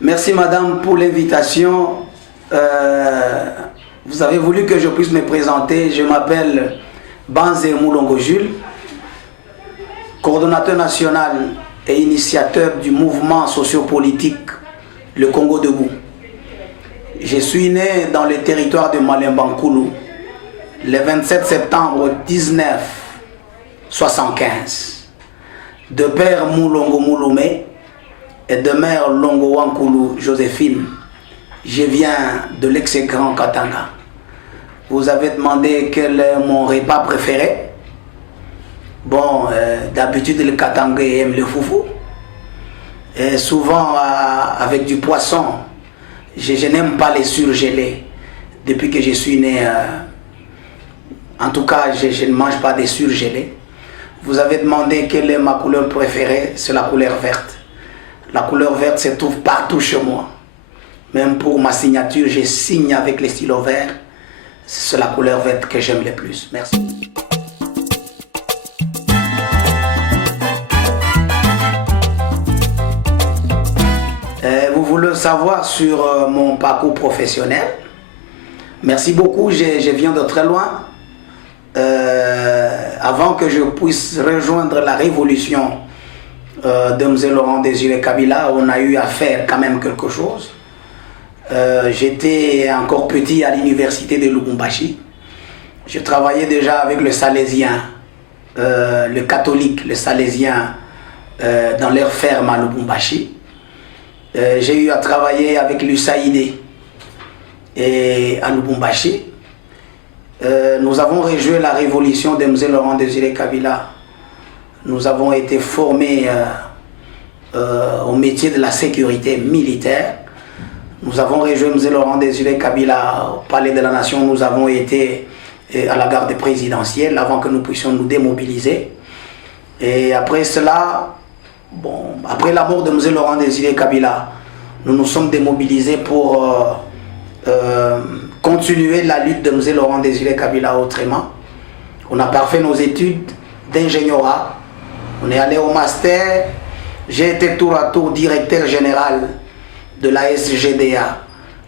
Merci madame pour l'invitation. Vous avez voulu que je puisse me présenter. Je m'appelle Banze Moulongo Jules, coordonnateur national et initiateur du mouvement sociopolitique Le Congo Debout. Je suis né dans le territoire de Malemba-Nkulu le 27 septembre 1975, de père Moulongo Mouloumé et de mère Longo Wankulu Joséphine. Je viens de l'ex-grand Katanga. Vous avez demandé quel est mon repas préféré. Bon, d'habitude le Katangais aime le foufou. Et souvent avec du poisson. Je n'aime pas les surgelés. Depuis que je suis né, en tout cas, je ne mange pas des surgelés. Vous avez demandé quelle est ma couleur préférée. C'est la couleur verte. La couleur verte se trouve partout chez moi. Même pour ma signature, je signe avec les stylos verts. C'est la couleur verte que j'aime le plus. Merci. Vous voulez savoir sur mon parcours professionnel? Merci beaucoup, je viens de très loin. Avant que je puisse rejoindre la révolution de M. Laurent Désiré Kabila, on a eu à faire quand même quelque chose. J'étais encore petit à l'université de Lubumbashi. Je travaillais déjà avec le Salésien, le catholique, le Salésien, dans leur ferme à Lubumbashi. J'ai eu à travailler avec l'USAID et à Lubumbashi. Nous avons rejoint la révolution de M. Laurent Désiré Kabila. Nous avons été formés au métier de la sécurité militaire. Nous avons rejoint M. Laurent Désiré Kabila au Palais de la Nation. Nous avons été à la garde présidentielle avant que nous puissions nous démobiliser. Et après cela, bon, après la mort de M. Laurent Désiré Kabila, nous nous sommes démobilisés pour continuer la lutte de M. Laurent Désiré Kabila autrement. On a parfait nos études d'ingénierat. On est allé au master. J'ai été tour à tour directeur général de la SGDA,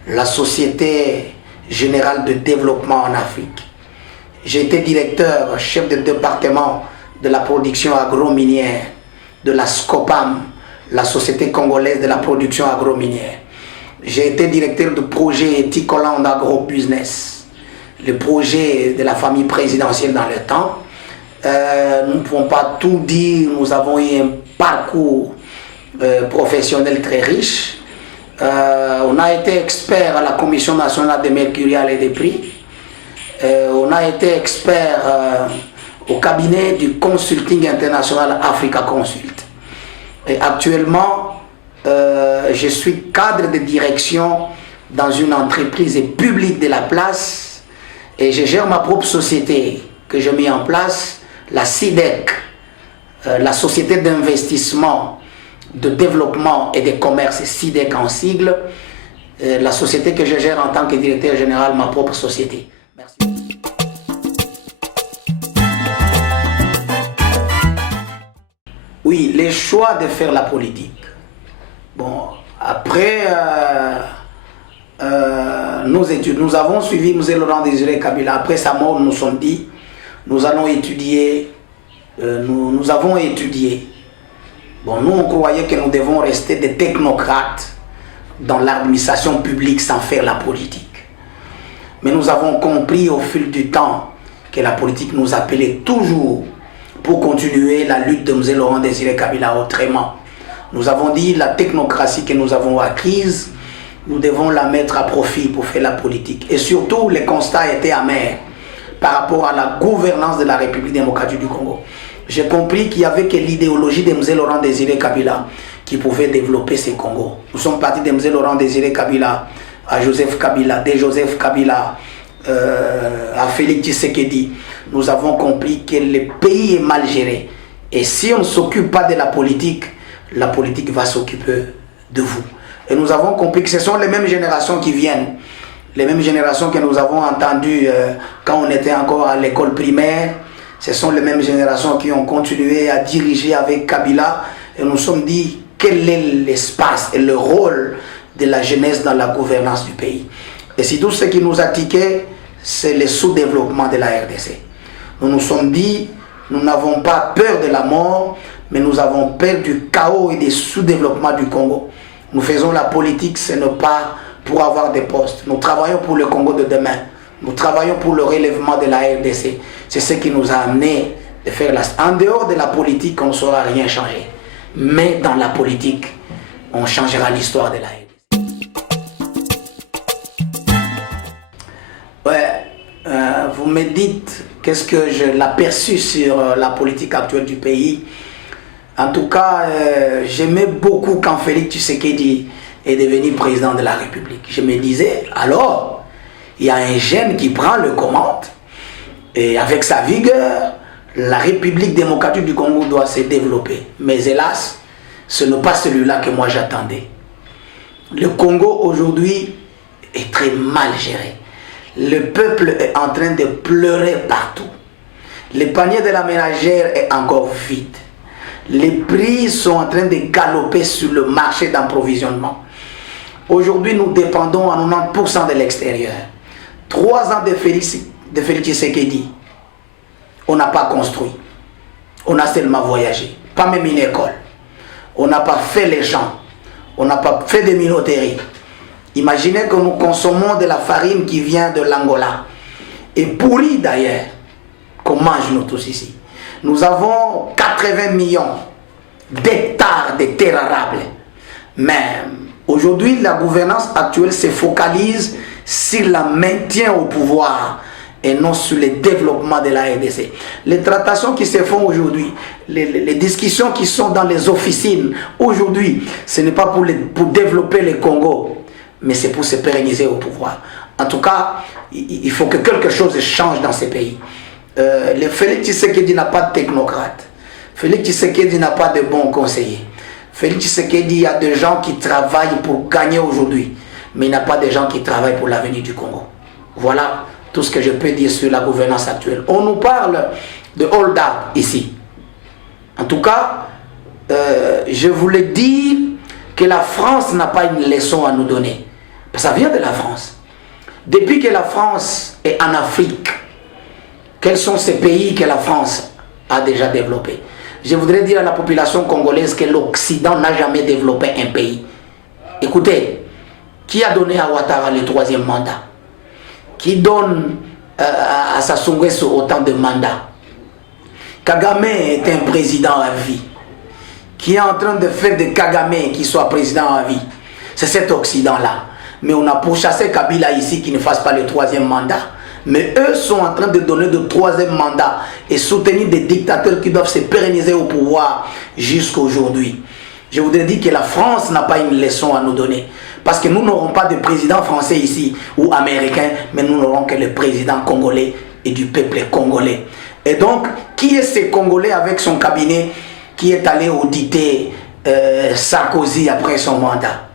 la Société Générale de Développement en Afrique. J'ai été directeur, chef de département de la production agro-minière de la SCOPAM, la Société Congolaise de la Production Agro-Minière. J'ai été directeur de projet Ticoland Agro-Business, le projet de la famille présidentielle dans le temps. Nous ne pouvons pas tout dire, nous avons eu un parcours professionnel très riche. On a été expert à la Commission nationale des mercuriales et des prix. On a été expert au cabinet du Consulting International Africa Consult. Et actuellement, je suis cadre de direction dans une entreprise publique de la place et je gère ma propre société que j'ai mis en place, la SIDEC, la Société d'investissement, de développement et de commerce, SIDEC en sigle, la société que je gère en tant que directeur général, ma propre société. Merci. Oui, les choix de faire la politique. Bon, après nos études, nous avons suivi M. Laurent Désiré Kabila. Après sa mort, nous nous sommes dit, nous allons étudier, nous avons étudié. Bon, nous, on croyait que nous devons rester des technocrates dans l'administration publique sans faire la politique. Mais nous avons compris au fil du temps que la politique nous appelait toujours pour continuer la lutte de M. Laurent Désiré Kabila autrement. Nous avons dit la technocratie que nous avons acquise, nous devons la mettre à profit pour faire la politique. Et surtout, les constats étaient amers par rapport à la gouvernance de la République démocratique du Congo. J'ai compris qu'il n'y avait que l'idéologie de M. Laurent Désiré Kabila qui pouvait développer ces Congos. Nous sommes partis de M. Laurent Désiré Kabila à Joseph Kabila, de Joseph Kabila à Félix Tshisekedi. Nous avons compris que le pays est mal géré. Et si on ne s'occupe pas de la politique va s'occuper de vous. Et nous avons compris que ce sont les mêmes générations qui viennent. Les mêmes générations que nous avons entendues quand on était encore à l'école primaire. Ce sont les mêmes générations qui ont continué à diriger avec Kabila. Et nous nous sommes dit quel est l'espace et le rôle de la jeunesse dans la gouvernance du pays. Et si tout ce qui nous a tiqué, c'est le sous-développement de la RDC. Nous nous sommes dit, nous n'avons pas peur de la mort, mais nous avons peur du chaos et du sous-développement du Congo. Nous faisons la politique, ce n'est pas pour avoir des postes. Nous travaillons pour le Congo de demain. Nous travaillons pour le relèvement de la RDC. C'est ce qui nous a amené de faire la... En dehors de la politique, on ne saura rien changer. Mais dans la politique, on changera l'histoire de la RDC. Vous me dites qu'est-ce que je l'aperçu sur la politique actuelle du pays. En tout cas, j'aimais beaucoup quand Félix Tshisekedi est devenu président de la République. Je me disais, alors, il y a un jeune qui prend le commande et avec sa vigueur, la République démocratique du Congo doit se développer. Mais hélas, ce n'est pas celui-là que moi j'attendais. Le Congo aujourd'hui est très mal géré. Le peuple est en train de pleurer partout. Le panier de la ménagère est encore vide. Les prix sont en train de galoper sur le marché d'approvisionnement. Aujourd'hui, nous dépendons à 90% de l'extérieur. 3 ans de Félix Tshisekedi, on n'a pas construit. On a seulement voyagé. Pas même une école. On n'a pas fait les gens. On n'a pas fait des minoteries. Imaginez que nous consommons de la farine qui vient de l'Angola. Et pourrie d'ailleurs, qu'on mange nous tous ici. Nous avons 80 millions d'hectares de terres arables. Mais aujourd'hui, la gouvernance actuelle se focalise sur le maintien au pouvoir et non sur le développement de la RDC. Les tractations qui se font aujourd'hui, les discussions qui sont dans les officines aujourd'hui, ce n'est pas pour développer le Congo, mais c'est pour se pérenniser au pouvoir. En tout cas, il faut que quelque chose change dans ces pays. Le Félix Tshisekedi n'a pas de technocrate. Félix Tshisekedi n'a pas de bons conseillers. Félix Tshisekedi, il y a des gens qui travaillent pour gagner aujourd'hui, mais il n'y a pas de gens qui travaillent pour l'avenir du Congo. Voilà tout ce que je peux dire sur la gouvernance actuelle. On nous parle de hold-up ici. En tout cas, je voulais dire que la France n'a pas une leçon à nous donner. Ça vient de la France. Depuis que la France est en Afrique, quels sont ces pays que la France a déjà développés? Je voudrais dire à la population congolaise que l'Occident n'a jamais développé un pays. Écoutez, qui a donné à Ouattara le 3e mandat? Qui donne à Sassou Nguesso autant de mandats? Kagame est un président à vie. Qui est en train de faire de Kagame qui soit président à vie? C'est cet Occident-là. Mais on a pourchassé Kabila ici qui ne fasse pas le 3e mandat. Mais eux sont en train de donner le 3e mandat et soutenir des dictateurs qui doivent se pérenniser au pouvoir jusqu'à aujourd'hui. Je voudrais dire que la France n'a pas une leçon à nous donner. Parce que nous n'aurons pas de président français ici ou américain, mais nous n'aurons que le président congolais et du peuple congolais. Et donc, qui est ce Congolais avec son cabinet qui est allé auditer Sarkozy après son mandat?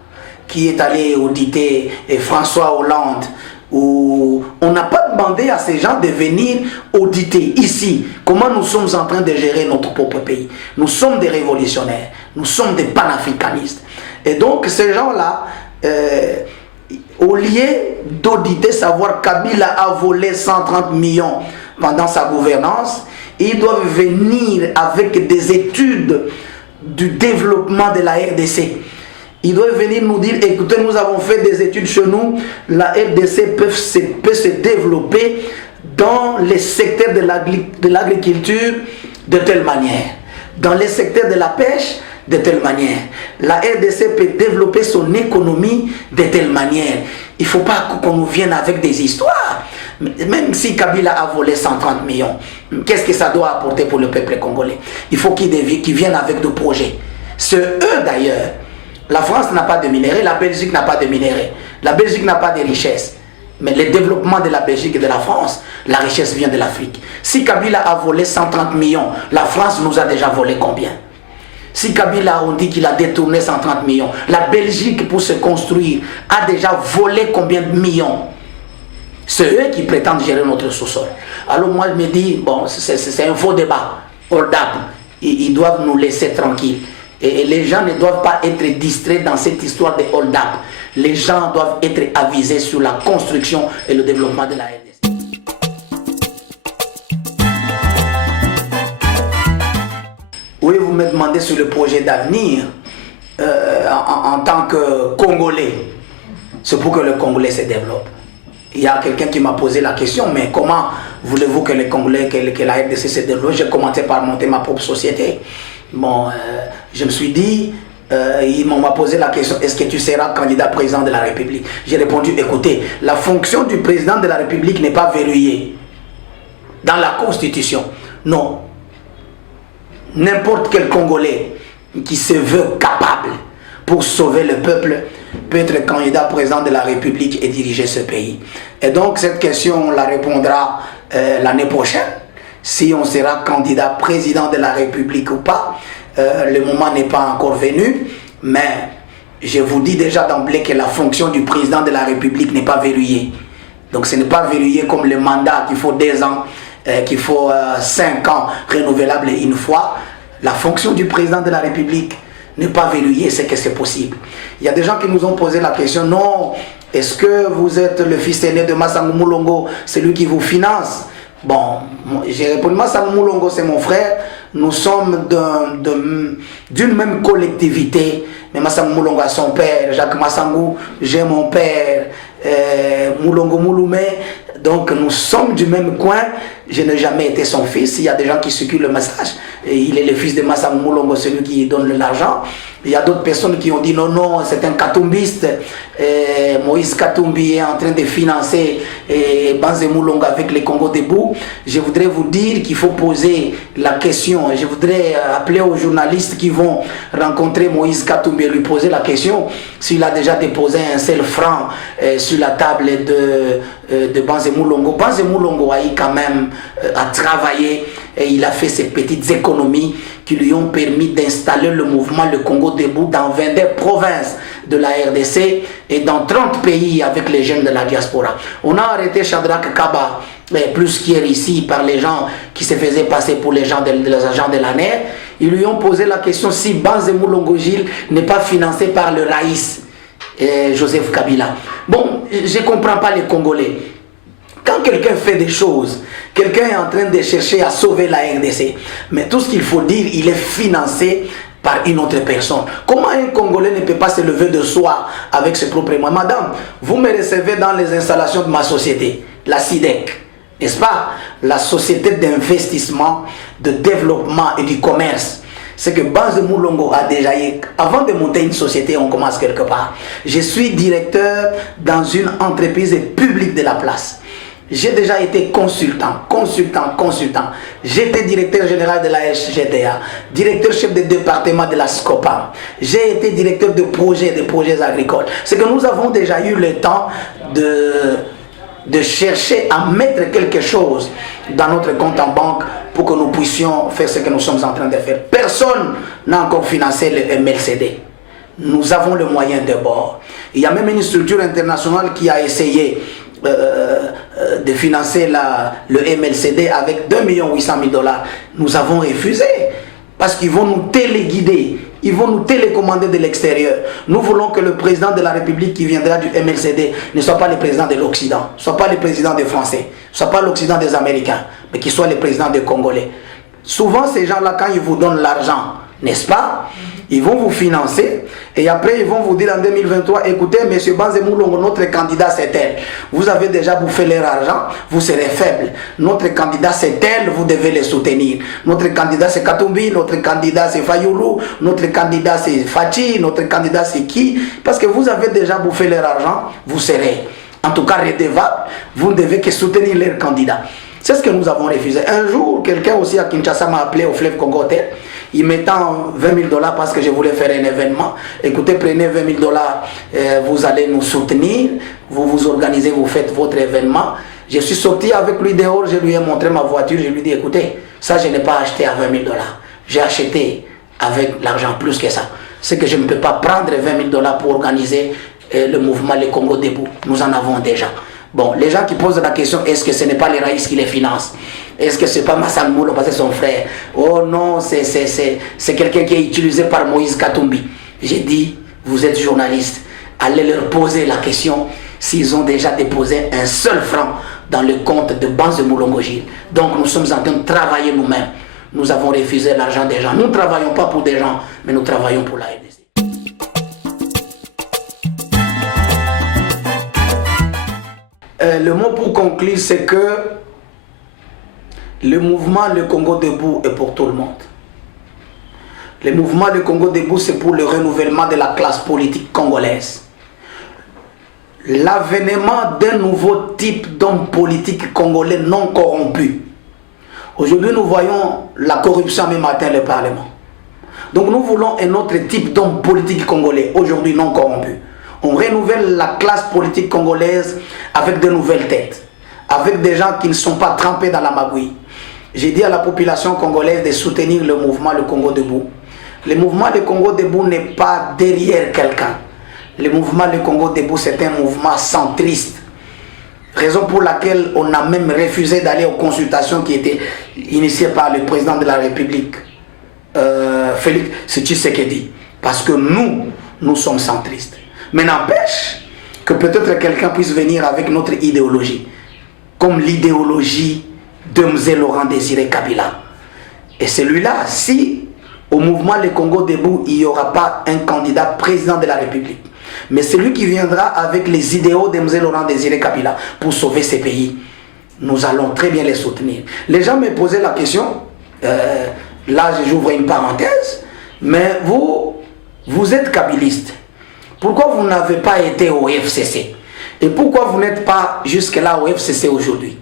Qui est allé auditer François Hollande? Où on n'a pas demandé à ces gens de venir auditer ici comment nous sommes en train de gérer notre propre pays. Nous sommes des révolutionnaires, nous sommes des panafricanistes. Et donc ces gens-là, au lieu d'auditer, savoir Kabila a volé 130 millions pendant sa gouvernance, ils doivent venir avec des études du développement de la RDC. Ils doivent venir nous dire, écoutez, nous avons fait des études chez nous, la RDC peut se développer dans les secteurs de l'agriculture de telle manière, dans les secteurs de la pêche de telle manière. La RDC peut développer son économie de telle manière. Il ne faut pas qu'on nous vienne avec des histoires. Même si Kabila a volé 130 millions, qu'est-ce que ça doit apporter pour le peuple congolais? Il faut qu'ils viennent avec des projets. C'est eux d'ailleurs. La France n'a pas de minerais, la Belgique n'a pas de minerais. La Belgique n'a pas de richesse. Mais le développement de la Belgique et de la France, la richesse vient de l'Afrique. Si Kabila a volé 130 millions, la France nous a déjà volé combien? Si Kabila, on dit qu'il a détourné 130 millions, la Belgique, pour se construire, a déjà volé combien de millions? C'est eux qui prétendent gérer notre sous-sol. Alors moi, je me dis, bon, c'est un faux débat. Hold up. Ils doivent nous laisser tranquilles. Et les gens ne doivent pas être distraits dans cette histoire de hold-up. Les gens doivent être avisés sur la construction et le développement de la RDC. Oui, vous me demandez sur le projet d'avenir en tant que Congolais. C'est pour que le Congolais se développe. Il y a quelqu'un qui m'a posé la question, mais comment voulez-vous que les Congolais, que la RDC se développe? J'ai commencé par monter ma propre société. Bon, je me suis dit, ils m'ont posé la question, est-ce que tu seras candidat président de la République? J'ai répondu, écoutez, la fonction du président de la République n'est pas verrouillée dans la Constitution. Non. N'importe quel Congolais qui se veut capable pour sauver le peuple peut être candidat président de la République et diriger ce pays. Et donc cette question, on la répondra l'année prochaine. Si on sera candidat président de la République ou pas, le moment n'est pas encore venu, mais je vous dis déjà d'emblée que la fonction du président de la République n'est pas verrouillée. Donc ce n'est pas verrouillé comme le mandat qu'il faut 2 ans, qu'il faut 5 ans renouvelables une fois. La fonction du président de la République n'est pas verrouillée, c'est que c'est possible. Il y a des gens qui nous ont posé la question, non, est-ce que vous êtes le fils aîné de Massango Moulongo, celui qui vous finance? Bon, j'ai répondu, Massango Moulongo c'est mon frère, nous sommes d'une même collectivité, mais Massango Moulongo a son père, Jacques Massango, j'ai mon père, Moulongo Mouloumé, donc nous sommes du même coin. Je n'ai jamais été son fils. Il y a des gens qui circulent le message. Et il est le fils de Massango Moulongo, celui qui donne l'argent. Il y a d'autres personnes qui ont dit non, non, c'est un katoumbiste. Moïse Katumbi est en train de financer Banzé Moulongo avec les Congo debout. Je voudrais vous dire qu'il faut poser la question. Je voudrais appeler aux journalistes qui vont rencontrer Moïse Katumbi et lui poser la question s'il a déjà déposé un seul franc sur la table de Banzé Moulongo. Banzé Moulongo a eu quand même à travailler et il a fait ses petites économies qui lui ont permis d'installer le mouvement Le Congo debout dans 22 provinces de la RDC et dans 30 pays avec les jeunes de la diaspora. On a arrêté Shadrach Kaba, plus qu'hier ici, par les gens qui se faisaient passer pour les agents de la NER. Ils lui ont posé la question si Banzé Moulongo Gilles n'est pas financé par le Raïs, Joseph Kabila. Bon, je ne comprends pas les Congolais. Quand quelqu'un fait des choses, quelqu'un est en train de chercher à sauver la RDC, mais tout ce qu'il faut dire, il est financé par une autre personne. Comment un Congolais ne peut pas se lever de soi avec ses propres moyens? Madame, vous me recevez dans les installations de ma société, la SIDEC, n'est-ce pas? La société d'investissement, de développement et du commerce. C'est que Banzé Moulongo a déjà eu, avant de monter une société, on commence quelque part. Je suis directeur dans une entreprise publique de la place. J'ai déjà été consultant. J'étais directeur général de la SGTA, directeur chef de département de la SCOPAM. J'ai été directeur de projets agricoles. C'est que nous avons déjà eu le temps de chercher à mettre quelque chose dans notre compte en banque pour que nous puissions faire ce que nous sommes en train de faire. Personne n'a encore financé le MLCD. Nous avons le moyen de bord. Il y a même une structure internationale qui a essayé de financer le MLCD avec 2 800 000 $. Nous avons refusé parce qu'ils vont nous téléguider, ils vont nous télécommander de l'extérieur. Nous voulons que le président de la République qui viendra du MLCD ne soit pas le président de l'Occident, ne soit pas le président des Français, ne soit pas l'Occident des Américains, mais qu'il soit le président des Congolais. Souvent ces gens-là, quand ils vous donnent l'argent, n'est-ce pas, ils vont vous financer et après ils vont vous dire en 2023, écoutez, monsieur Banzé Moulongo, notre candidat c'est tel. Vous avez déjà bouffé leur argent, vous serez faible. Notre candidat c'est tel, vous devez les soutenir. Notre candidat c'est Katumbi, notre candidat c'est Fayoulou, notre candidat c'est Fachi, notre candidat c'est qui? Parce que vous avez déjà bouffé leur argent, vous serez en tout cas redevable, vous ne devez que soutenir leur candidat. C'est ce que nous avons refusé. Un jour, quelqu'un aussi à Kinshasa m'a appelé au fleuve Congo Hotel. Il m'étend 20 000 $ parce que je voulais faire un événement. Écoutez, prenez 20 000 $, vous allez nous soutenir, vous vous organisez, vous faites votre événement. Je suis sorti avec lui dehors, je lui ai montré ma voiture, je lui ai dit, écoutez, ça je n'ai pas acheté à 20 000 $. J'ai acheté avec l'argent plus que ça. C'est que je ne peux pas prendre 20 000 $ pour organiser le mouvement Le Congo debout. Nous en avons déjà. Bon, les gens qui posent la question, est-ce que ce n'est pas les Raïs qui les financent? Est-ce que ce n'est pas Massam Moulo parce que c'est son frère? Oh non, c'est quelqu'un qui est utilisé par Moïse Katumbi. J'ai dit, vous êtes journaliste, allez leur poser la question s'ils ont déjà déposé un seul franc dans le compte de Banze Moulongo-Gil. Donc nous sommes en train de travailler nous-mêmes. Nous avons refusé l'argent des gens. Nous ne travaillons pas pour des gens, mais nous travaillons pour la RDC. Le mot pour conclure, c'est que le mouvement Le Congo Debout est pour tout le monde. Le mouvement Le Congo Debout, c'est pour le renouvellement de la classe politique congolaise. L'avènement d'un nouveau type d'homme politique congolais non corrompu. Aujourd'hui, nous voyons la corruption même atteint le Parlement. Donc nous voulons un autre type d'homme politique congolais, aujourd'hui non corrompu. On renouvelle la classe politique congolaise avec de nouvelles têtes, avec des gens qui ne sont pas trempés dans la magouille. J'ai dit à la population congolaise de soutenir le mouvement Le Congo Debout. Le mouvement Le Congo Debout n'est pas derrière quelqu'un. Le mouvement Le Congo Debout, c'est un mouvement centriste. Raison pour laquelle on a même refusé d'aller aux consultations qui étaient initiées par le président de la République, Félix Tshisekedi. Parce que nous sommes centristes. Mais n'empêche que peut-être quelqu'un puisse venir avec notre idéologie, comme l'idéologie de M. Laurent Désiré Kabila. Et celui-là, si au mouvement Le Congo Debout, il n'y aura pas un candidat président de la République, mais celui qui viendra avec les idéaux de M. Laurent Désiré Kabila pour sauver ces pays, nous allons très bien les soutenir. Les gens me posaient la question, là j'ouvre une parenthèse, mais vous êtes kabiliste. Pourquoi vous n'avez pas été au FCC? Et pourquoi vous n'êtes pas jusque-là au FCC aujourd'hui?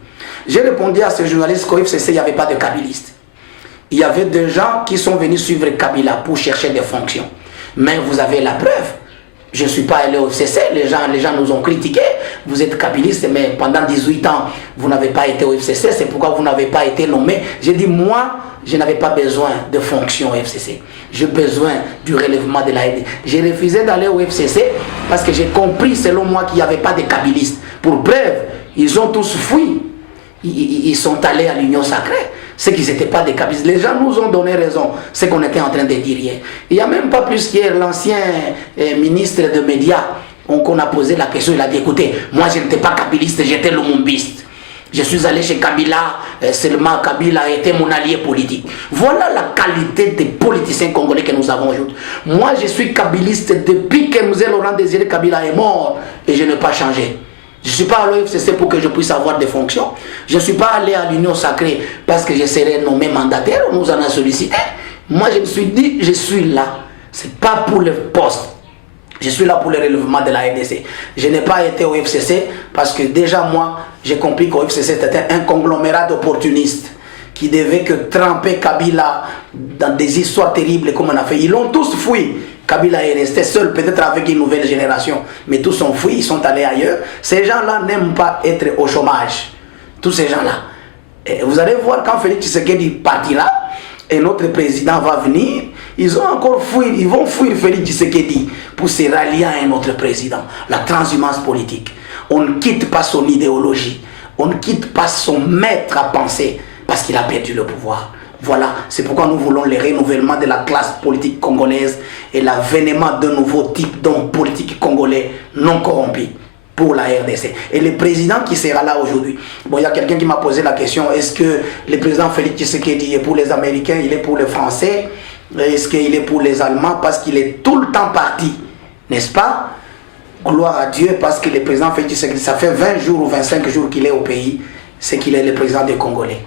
J'ai répondu à ce journaliste qu'au FCC, il n'y avait pas de kabilistes. Il y avait des gens qui sont venus suivre Kabila pour chercher des fonctions. Mais vous avez la preuve. Je ne suis pas allé au FCC, les gens nous ont critiqué. Vous êtes kabiliste, mais pendant 18 ans, vous n'avez pas été au FCC. C'est pourquoi vous n'avez pas été nommé. J'ai dit, moi, je n'avais pas besoin de fonction au FCC. J'ai besoin du relèvement de la RDC. J'ai refusé d'aller au FCC parce que j'ai compris, selon moi, qu'il n'y avait pas de kabilistes. Pour preuve, ils ont tous fui. Ils sont allés à l'Union Sacrée. Ceux qui n'étaient pas des kabilistes. Les gens nous ont donné raison. C'est qu'on était en train de dire hier. Il n'y a même pas plus qu'hier, l'ancien ministre de médias, qu'on a posé la question, il a dit, écoutez, moi je n'étais pas kabiliste, j'étais lumumbiste. Je suis allé chez Kabila, seulement Kabila était mon allié politique. Voilà la qualité des politiciens congolais que nous avons aujourd'hui. Moi je suis kabiliste depuis que M. Laurent Désiré Kabila est mort et je n'ai pas changé. Je ne suis pas allé au FCC pour que je puisse avoir des fonctions. Je ne suis pas allé à l'Union Sacrée parce que je serais nommé mandataire, on nous en a sollicité. Moi je me suis dit, je suis là. Ce n'est pas pour le poste. Je suis là pour le relèvement de la RDC. Je n'ai pas été au FCC parce que déjà moi, j'ai compris qu'au FCC c'était un conglomérat d'opportunistes qui devait que tremper Kabila dans des histoires terribles comme on a fait. Ils l'ont tous fui. Kabila est resté seul, peut-être avec une nouvelle génération. Mais tous sont fui, ils sont allés ailleurs. Ces gens-là n'aiment pas être au chômage. Tous ces gens-là. Vous allez voir quand Félix Tshisekedi partira, et notre président va venir, ils ont encore fui, ils vont fuir Félix Tshisekedi pour se rallier à un autre président. La transhumance politique. On ne quitte pas son idéologie. On ne quitte pas son maître à penser parce qu'il a perdu le pouvoir. Voilà, c'est pourquoi nous voulons le renouvellement de la classe politique congolaise et l'avènement d'un nouveau type d'homme politique congolais non corrompu pour la RDC. Et le président qui sera là aujourd'hui, bon, il y a quelqu'un qui m'a posé la question, est-ce que le président Félix Tshisekedi est pour les Américains, il est pour les Français, est-ce qu'il est pour les Allemands, parce qu'il est tout le temps parti, n'est-ce pas? Gloire à Dieu, parce que le président Félix Tshisekedi, ça fait 20 jours ou 25 jours qu'il est au pays, c'est qu'il est le président des Congolais.